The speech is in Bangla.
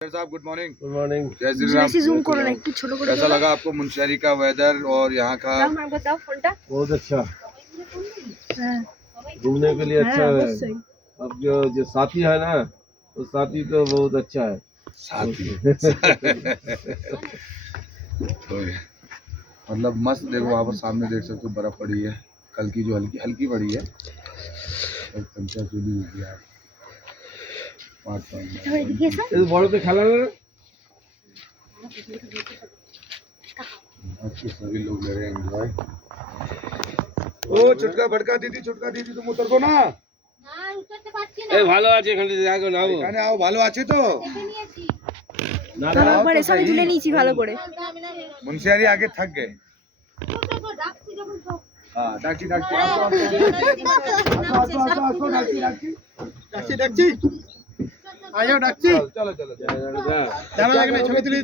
साहब गुड मॉर्निंग। Good morning. जय श्री राम। जूम करो ना একটু ছোট করে कैसा लगा आपको मुंशियारी का वेदर और यहाँ का? बताओ फोनটা। बहुत अच्छा, হ্যাঁ घूमने के लिए अच्छा है। অবশ্যই। अब जो साथी है ना, तो साथी तो बहुत अच्छा है। साथी तो मतलब मस्त। देखो वहाँ पर सामने देख सकते हो बर्फ पड़ी है, कल की जो हल्की हल्की पड़ी है और पंचा चूली हो गया। बड़ों खेला ना, आज के सभी लोग ले रहे हैं एंजॉय। ओ छुटका भड़का दीदी, छुटका दीदी तुम उतर को ना। ভালো আছে, এখানে যাগো নাও। এখানে आओ, ভালো আছে তো? না ভালো করে সবই তুলে নিয়েছি ভালো করে। मुंशियारी आगे थक गए। हाँ डाक्ची डाक्ची डाक्ची आ जाओ डाक्ची। चलो चलो चलो। ছবি তুলে